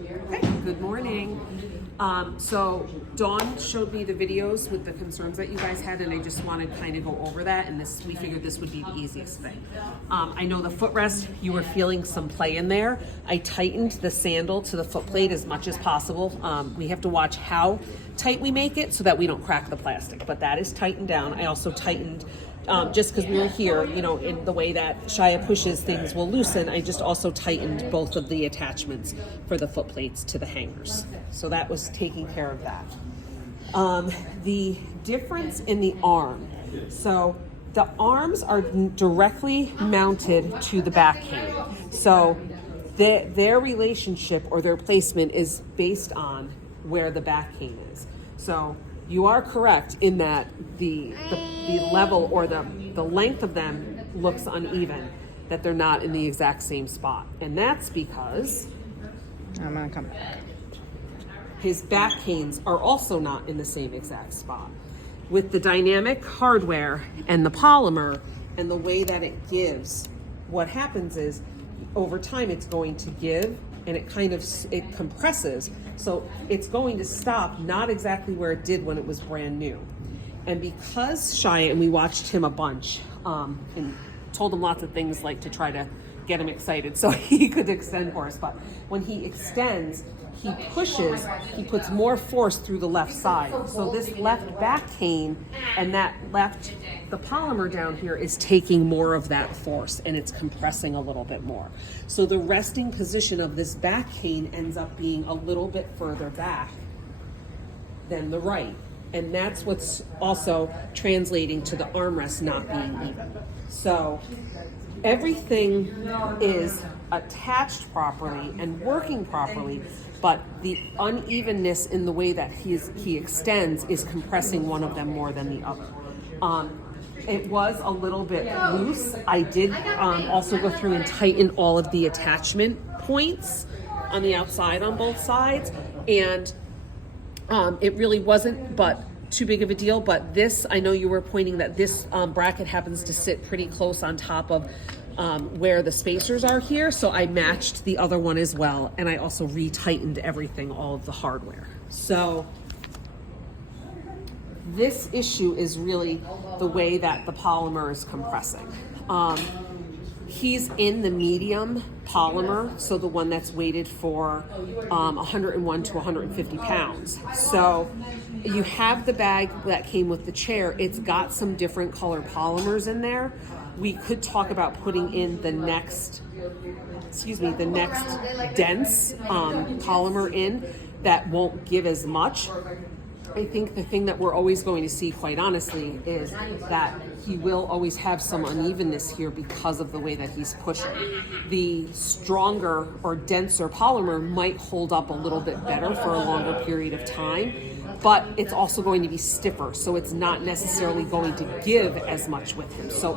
Okay, good morning. So Dawn showed me the videos with the concerns that you guys had, and I just want to kind of go over that, and we figured this would be the easiest thing. I know the footrest, you were feeling some play in there. I tightened the sandal to the foot plate as much as possible. We have to watch how tight we make it so that we don't crack the plastic, but that is tightened down. I also tightened just because we were here, you know, in the way that Shia pushes, things will loosen. I just also tightened both of the attachments for the foot plates to the hangers. So that was taking care of that. The difference in the arm. So the arms are directly mounted to the back cane. So their relationship or their placement is based on where the back cane is. So you are correct in that the level or the length of them looks uneven, that they're not in the exact same spot. And that's because I'm gonna come back. his back canes are also not in the same exact spot. With the dynamic hardware and the polymer and the way that it gives, what happens is over time it's going to give, and it compresses, so it's going to stop not exactly where it did when it was brand new. And because Shia, and we watched him a bunch, and told him lots of things like to try to get him excited so he could extend for us, but when he extends, he pushes, he puts more force through the left side. So this left back cane and the polymer down here is taking more of that force, and it's compressing a little bit more. So the resting position of this back cane ends up being a little bit further back than the right. And that's what's also translating to the armrest not being even. So everything is attached properly and working properly, but the unevenness in the way that he extends is compressing one of them more than the other. It was a little bit loose. I did also go through and tighten all of the attachment points on the outside on both sides, and it really wasn't too big of a deal. But this, I know you were pointing that this bracket happens to sit pretty close on top of where the spacers are here, so I matched the other one as well, and I also re-tightened everything, all of the hardware. So this issue is really the way that the polymer is compressing. He's in the medium polymer, so the one that's weighted for 101 to 150 pounds. So you have the bag that came with the chair. It's got some different color polymers in there. We could talk about putting in the next dense polymer in that won't give as much. I think the thing that we're always going to see, quite honestly, is that he will always have some unevenness here because of the way that he's pushing. The stronger or denser polymer might hold up a little bit better for a longer period of time, but it's also going to be stiffer, so it's not necessarily going to give as much with him. So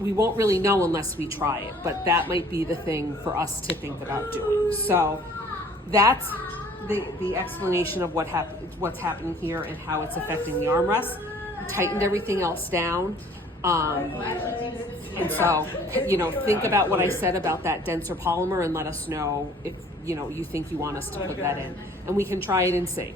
we won't really know unless we try it, but that might be the thing for us to think about doing. So that's the explanation of what's happening here and how it's affecting the armrest. We tightened everything else down. And so, think about what I said about that denser polymer and let us know if, you think you want us to put that in. And we can try it and see.